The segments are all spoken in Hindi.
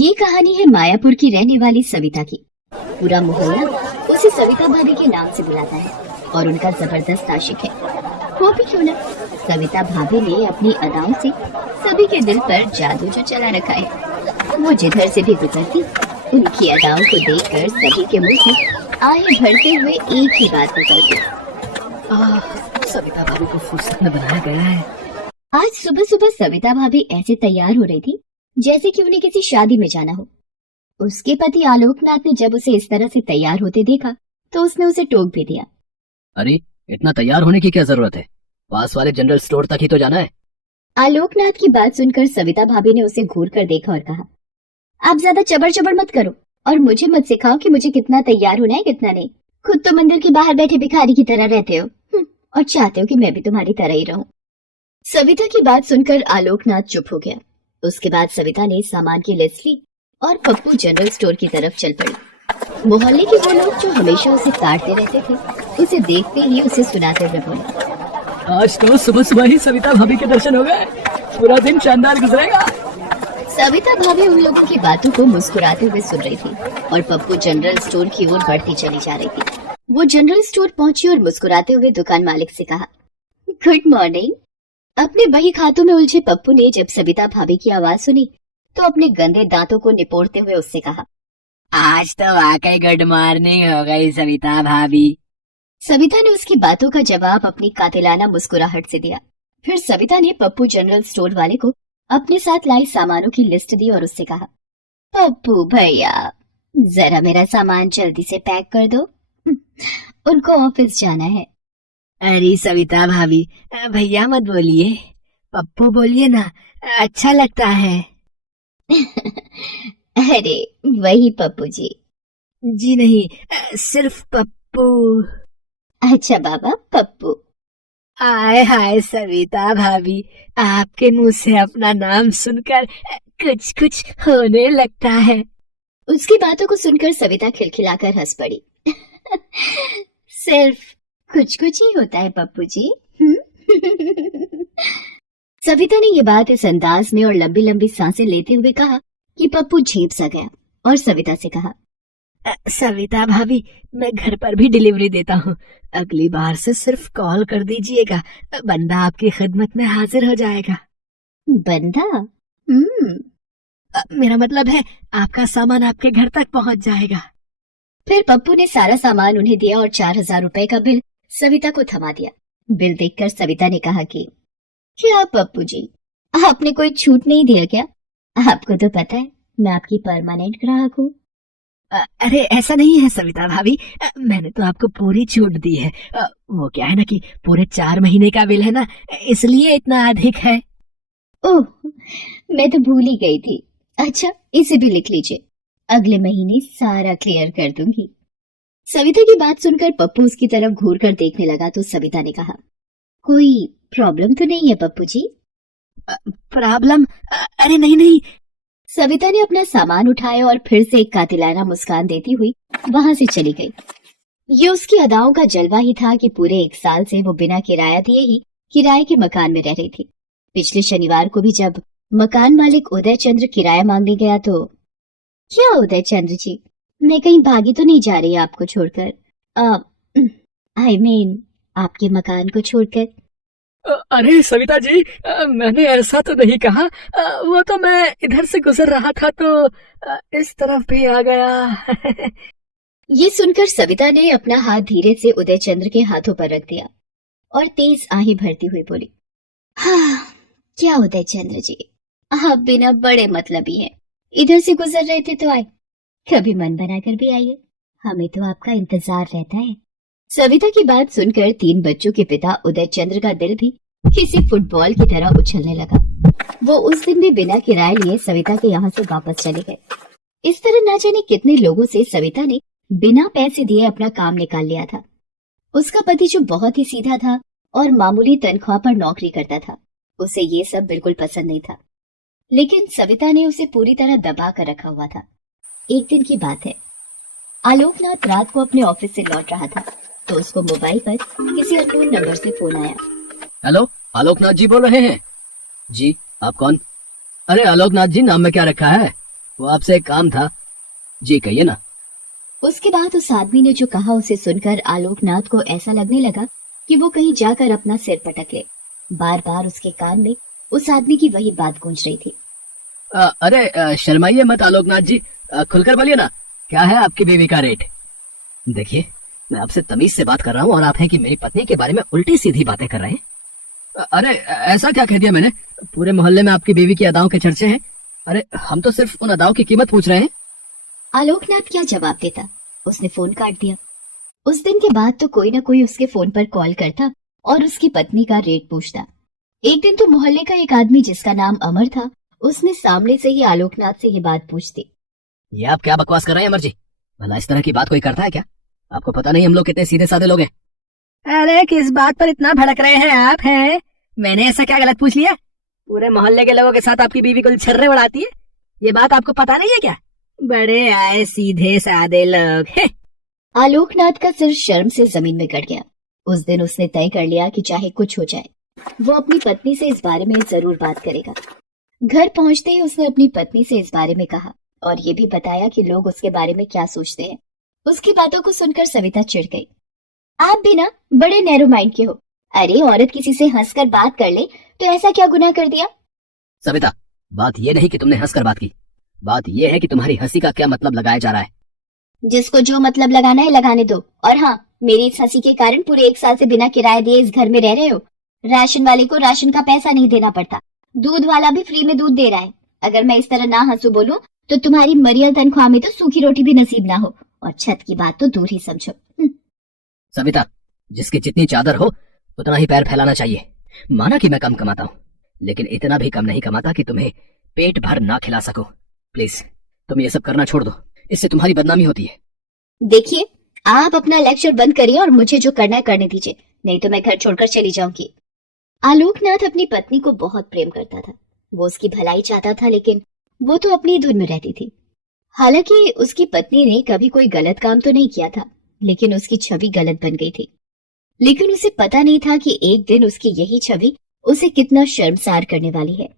ये कहानी है मायापुर की रहने वाली सविता की। पूरा मोहल्ला उसे सविता भाभी के नाम से बुलाता है और उनका जबरदस्त आशिक है। वो भी क्यों ना, सविता भाभी ने अपनी अदाओं से सभी के दिल पर जादू जो चला रखा है। वो जिधर से भी गुजरती, उनकी अदाओं को देखकर सभी के मुंह से आए भरते हुए एक ही बात निकलती, सविता भाभी को फुर्सत में बनाया गया है। आज सुबह सुबह सविता भाभी ऐसे तैयार हो रही थी जैसे कि उन्हें किसी शादी में जाना हो। उसके पति आलोकनाथ ने जब उसे इस तरह से तैयार होते देखा तो उसने उसे टोक भी दिया। अरे इतना तैयार होने की क्या जरूरत है, पास वाले जनरल स्टोर तक ही तो जाना है। आलोकनाथ की बात सुनकर सविता भाभी ने उसे घूर कर देखा और कहा, आप ज्यादा चबर चबर मत करो और मुझे मत सिखाओ कि मुझे कितना तैयार होना है कितना नहीं। खुद तो मंदिर के बाहर बैठे भिखारी की तरह रहते हो और चाहते हो कि मैं भी तुम्हारी तरह ही रहूं। सविता की बात सुनकर आलोकनाथ चुप हो गया। उसके बाद सविता ने सामान की लिस्ट ली और पप्पू जनरल स्टोर की तरफ चल पड़ी। मोहल्ले के वो लोग जो हमेशा उसे काटते रहते थे, उसे देखते ही उसे सुनाते हुए बोले, आज तो सुबह सुबह ही सविता भाभी के दर्शन हो गए, पूरा दिन शानदार गुजरेगा। सविता भाभी उन लोगों की बातों को मुस्कुराते हुए सुन रही थी और पप्पू जनरल स्टोर की ओर बढ़ती चली जा रही थी। वो जनरल स्टोर पहुंची और मुस्कुराते हुए दुकान मालिक से कहा, गुड मॉर्निंग। अपने बही खातों में उलझे पप्पू ने जब सविता भाभी की आवाज सुनी तो अपने गंदे दांतों को निपोड़ते हुए उससे कहा, आज तो वाकई गुड मॉर्निंग हो गई सविता भाभी। सविता ने उसकी बातों का जवाब अपनी कातिलाना मुस्कुराहट से दिया। फिर सविता ने पप्पू जनरल स्टोर वाले को अपने साथ लाई सामानों की लिस्ट दी और उससे कहा, पप्पू भैया जरा मेरा सामान जल्दी से पैक कर दो, उनको ऑफिस जाना है। अरे सविता भाभी भैया मत बोलिए, पप्पू बोलिए ना, अच्छा लगता है। अरे वही पप्पू जी। जी नहीं, सिर्फ पप्पू। अच्छा बाबा पप्पू। हाय हाय सविता भाभी, आपके मुंह से अपना नाम सुनकर कुछ कुछ होने लगता है। उसकी बातों को सुनकर सविता खिलखिलाकर हंस पड़ी। सिर्फ कुछ कुछ ही होता है पप्पू जी। सविता ने ये बात इस अंदाज में और लंबी लंबी सांसें लेते हुए कहा कि पप्पू झेप सा गया और सविता से कहा, सविता भाभी मैं घर पर भी डिलीवरी देता हूँ, अगली बार से सिर्फ कॉल कर दीजिएगा, बंदा आपकी खिदमत में हाजिर हो जाएगा। बंदा? मेरा मतलब है आपका सामान आपके घर तक पहुँच जाएगा। फिर पप्पू ने सारा सामान उन्हें दिया और 4000 रुपए का बिल सविता को थमा दिया। बिल देखकर सविता ने कहा कि क्या पप्पू जी, आपने कोई छूट नहीं दिया क्या? आपको तो पता है मैं आपकी परमानेंट ग्राहक हूँ। अरे ऐसा नहीं है सविता भाभी, मैंने तो आपको पूरी छूट दी है। वो क्या है ना कि पूरे 4 महीने का बिल है ना, इसलिए इतना अधिक है। ओह, मैं तो भूल ही गई थी। अच्छा इसे भी लिख लीजिए, अगले महीने सारा क्लियर कर दूंगी। सविता की बात सुनकर पप्पू उसकी तरफ घूर कर देखने लगा तो सविता ने कहा, कोई प्रॉब्लम तो नहीं है पप्पू जी? प्रॉब्लम? अरे नहीं नहीं। सविता ने अपना सामान उठाया और फिर से एक कातिलाना मुस्कान देती हुई वहां से चली गई। ये उसकी अदाओं का जलवा ही था कि पूरे 1 साल से वो बिना किराया दिए ही किराए के मकान में रह रही थी। पिछले शनिवार को भी जब मकान मालिक उदय चंद्र किराया मांगने गया तो, क्या उदय चंद्र जी, मैं कहीं भागी तो नहीं जा रही आपको छोड़कर? आई मीन आपके मकान को छोड़कर। अरे सविता जी, मैंने ऐसा तो नहीं कहा, वो तो मैं इधर से गुजर रहा था तो इस तरफ भी आ गया। ये सुनकर सविता ने अपना हाथ धीरे से उदय चंद्र के हाथों पर रख दिया और तेज आहें भरती हुई बोली, हाँ क्या उदय चंद्र जी, आप बिना बड़े मतलबी हैं, इधर से गुजर रहे थे तो आए, कभी मन बनाकर भी आइए, हमें तो आपका इंतजार रहता है। सविता की बात सुनकर 3 बच्चों के पिता उदय चंद्र का दिल भी किसी फुटबॉल की तरह उछलने लगा। वो उस दिन भी बिना किराए लिए सविता के यहाँ से वापस चले गए। इस तरह ना जाने कितने लोगों से सविता ने बिना पैसे दिए अपना काम निकाल लिया था। उसका पति जो बहुत ही सीधा था और मामूली तनख्वाह पर नौकरी करता था, उसे ये सब बिल्कुल पसंद नहीं था, लेकिन सविता ने उसे पूरी तरह दबा कर रखा हुआ था। एक दिन की बात है, आलोकनाथ रात को अपने ऑफिस से लौट रहा था तो उसको मोबाइल पर किसी अननोन नंबर से फोन आया। हेलो, आलोकनाथ जी बोल रहे हैं? जी, आप कौन? अरे आलोकनाथ जी, नाम में क्या रखा है? वो आपसे एक काम था। जी कहिए ना। उसके बाद उस आदमी ने जो कहा उसे सुनकर आलोकनाथ को ऐसा लगने लगा कि वो कहीं जाकर अपना सिर पटक ले। बार बार उसके कान में उस आदमी की वही बात गूंज रही थी। अरे शर्माइए मत आलोकनाथ जी, खुलकर बोलिए ना, क्या है आपकी बीवी का रेट? देखिए, मैं आपसे तमीज से बात कर रहा हूँ और आप हैं कि मेरी पत्नी के बारे में उल्टी सीधी बातें कर रहे हैं। अरे ऐसा क्या कह दिया मैंने? पूरे मोहल्ले में आपकी बीवी की अदाओं के चर्चे हैं। अरे हम तो सिर्फ उन अदाओं की कीमत पूछ रहे हैं। आलोकनाथ क्या जवाब देता? उसने फोन काट दिया। उस दिन के बाद तो कोई न कोई उसके फोन पर कॉल करता और उसकी पत्नी का रेट पूछता। एक दिन तो मोहल्ले का एक आदमी जिसका नाम अमर था, उसने सामने से ही आलोकनाथ से ये बात पूछ दी। ये आप क्या बकवास कर रहे हैं अमर जी? भला इस तरह की बात कोई करता है क्या? आपको पता नहीं हम लोग कितने सीधे साधे लोग हैं। अरे किस बात पर इतना भड़क रहे हैं आप? हैं मैंने ऐसा क्या गलत पूछ लिया? पूरे मोहल्ले के लोगों के साथ आपकी बीवी को छर्रे उड़ाती है, ये बात आपको पता नहीं है क्या? बड़े आए सीधे साधे लोग हैं। आलोकनाथ का सिर शर्म से जमीन में गड़ गया। उस दिन उसने तय कर लिया कि चाहे कुछ हो जाए, वो अपनी पत्नी से इस बारे में जरूर बात करेगा। घर पहुंचते ही उसने अपनी पत्नी से इस बारे में कहा और ये भी बताया कि लोग उसके बारे में क्या सोचते हैं। उसकी बातों को सुनकर सविता चिढ़ गई। आप भी ना बड़े नैरो माइंड के हो। अरे औरत किसी से हंसकर बात कर ले तो ऐसा क्या गुनाह कर दिया? सविता, बात ये नहीं कि तुमने हंसकर बात की, बात ये है कि तुम्हारी हंसी का क्या मतलब लगाया जा रहा है। जिसको जो मतलब लगाना है लगाने दो। और हाँ, मेरी इस हंसी के कारण पूरे 1 साल से बिना किराए दिए इस घर में रह रहे हो। राशन वाले को राशन का पैसा नहीं देना पड़ता, दूध वाला भी फ्री में दूध दे रहा है। अगर मैं इस तरह ना हंसू बोलूं तो तुम्हारी मरियल तनख्वाह में तो सूखी रोटी भी नसीब ना हो, और छत की बात तो दूर ही समझो। सविता, जिसकी जितनी चादर हो उतना ही पैर फैलाना चाहिए। माना कि मैं कम कमाता हूँ, लेकिन इतना भी कम नहीं कमाता कि तुम्हें पेट भर ना खिला सकूं। प्लीज तुम ये सब करना छोड़ दो, इससे तुम्हारी बदनामी होती है। देखिए, आप अपना लेक्चर बंद करिए और मुझे जो करना है करने दीजिए, नहीं तो मैं घर छोड़कर चली जाऊंगी। आलोकनाथ अपनी पत्नी को बहुत प्रेम करता था। वो उसकी भलाई चाहता था, लेकिन वो तो अपनी धुन में रहती थी। हालांकि उसकी पत्नी ने कभी कोई गलत काम तो नहीं किया था, लेकिन उसकी छवि गलत बन गई थी। लेकिन उसे पता नहीं था कि एक दिन उसकी यही छवि उसे कितना शर्मसार करने वाली है।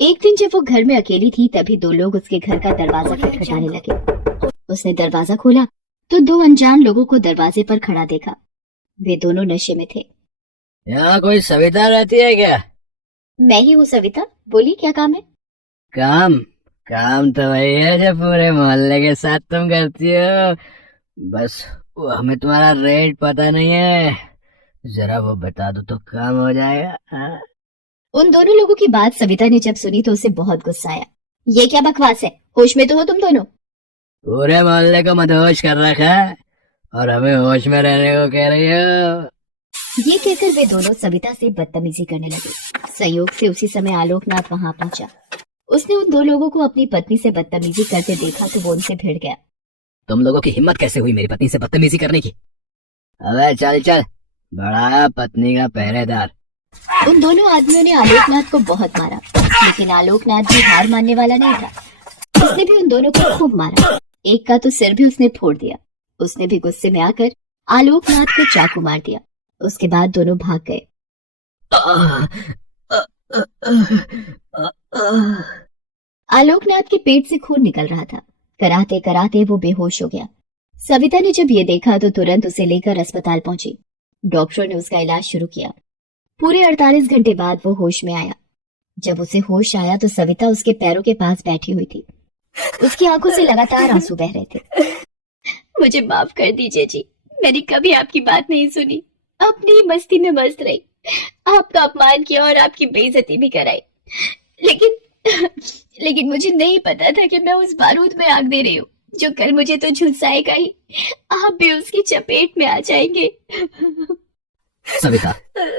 एक दिन जब वो घर में अकेली थी, तभी 2 लोग उसके घर का दरवाजा खटखटाने लगे। उसने दरवाजा खोला तो 2 अनजान लोगों को दरवाजे पर खड़ा देखा। वे दोनों नशे में थे। यहाँ कोई सविता रहती है क्या? मैं ही हूँ सविता, बोलिए क्या काम है? काम तो वही है जो पूरे मोहल्ले के साथ तुम करती हो, बस वो हमें तुम्हारा रेट पता नहीं है, जरा वो बता दो तो काम हो जाएगा। हाँ? उन दोनों लोगों की बात सविता ने जब सुनी तो उसे बहुत गुस्सा आया। ये क्या बकवास है? होश में तो हो तुम दोनों? पूरे मोहल्ले को मदहोश कर रखा है और हमें होश में रहने को कह रही हो। ये कहकर वे दोनों सविता से बदतमीजी करने लगे। संयोग से उसी समय आलोकनाथ वहां पहुंचा। उसने उन 2 लोगों को अपनी पत्नी से बदतमीजी करते देखा तो वो उनसे भिड़ गया। तुम लोगों की हिम्मत कैसे हुई मेरी पत्नी से बदतमीजी करने की? अबे चल चल, बड़ा पत्नी का पहरेदार। उन दोनों आदमियों ने आलोकनाथ को बहुत मारा, लेकिन आलोकनाथ भी हार मानने वाला नहीं था। उसने भी उन दोनों को खूब मारा। एक का तो सिर भी उसने फोड़ दिया। उसने भी गुस्से में आकर आलोकनाथ को चाकू मार दिया। उसके बाद दोनों भाग गए। आलोकनाथ के पेट से खून निकल रहा था। कराते कराते वो बेहोश हो गया। सविता ने जब ये देखा तो तुरंत उसे लेकर अस्पताल पहुंची। डॉक्टर ने उसका इलाज शुरू किया। पूरे 48 घंटे बाद वो होश में आया। जब उसे होश आया तो सविता उसके पैरों के पास बैठी हुई थी। उसकी आंखों से लगातार आंसू बह रहे थे। मुझे माफ कर दीजिए जी, मैंने कभी आपकी बात नहीं सुनी, अपनी मस्ती में मस्त रही, आपका अपमान किया और आपकी बेइज्जती भी कराई। लेकिन मुझे नहीं पता था कि मैं उस बारूद में आग दे रही हूँ जो कल मुझे तो झुलसाएगा ही, आप भी उसकी चपेट में आ जाएंगे। सविता,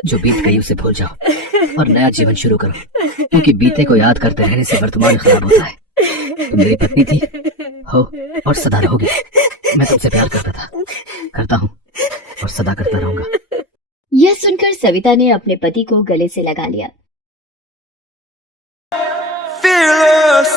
जो बीत गई उसे भूल जाओ और नया जीवन शुरू करो, क्योंकि बीते को याद करते रहने से वर्तमान खराब होता है। तुम मेरी पत्नी थी, हो और सदा रहोगी। मैं तुमसे प्यार करता था, करता हूँ और सदा करता रहूंगा। यह सुनकर सविता ने अपने पति को गले से लगा लिया। Fearless.